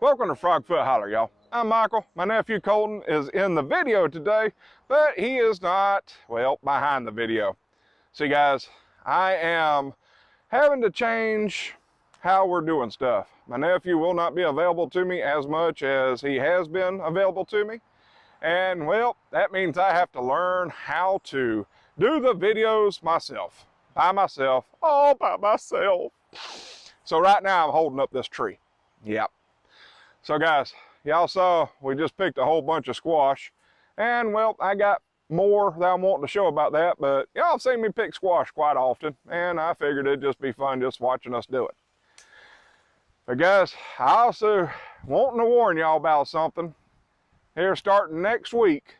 Welcome to Frogfoot Holler, y'all. I'm Michael. My nephew Colton is in the video today, but he is not, well, behind the video. See guys, I am having to change how we're doing stuff. My nephew will not be available to me as much as he has been available to me. And well, that means I have to learn how to do the videos myself, all by myself. So right now I'm holding up this tree. Yep. So guys, y'all saw we just picked a whole bunch of squash, and well, I got more that I'm wanting to show about that, but y'all have seen me pick squash quite often, and I figured it'd just be fun just watching us do it. But guys, I also wanting to warn y'all about something. Here starting next week,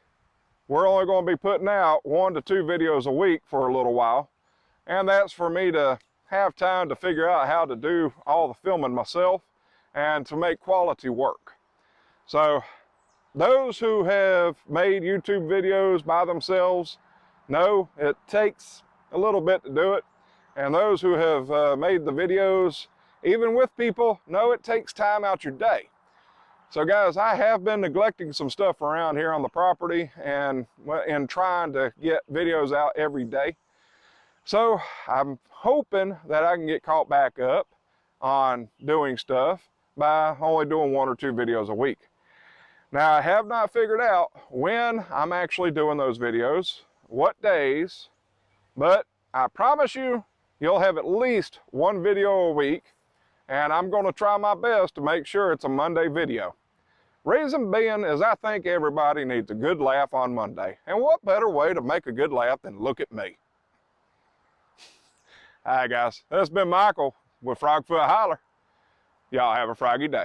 we're only going to be putting out 1 to 2 videos a week for a little while, and that's for me to have time to figure out how to do all the filming myself and to make quality work. So those who have made YouTube videos by themselves know it takes a little bit to do it, and those who have made the videos even with people know it takes time out your day. So guys, I have been neglecting some stuff around here on the property and trying to get videos out every day. So I'm hoping that I can get caught back up on doing stuff by only doing 1 or 2 videos a week. Now, I have not figured out when I'm actually doing those videos, what days, but I promise you, you'll have at least 1 video a week, and I'm going to try my best to make sure it's a Monday video. Reason being is I think everybody needs a good laugh on Monday, and what better way to make a good laugh than look at me? All right, guys, this has been Michael with Frogfoot Holler. Y'all have a froggy day.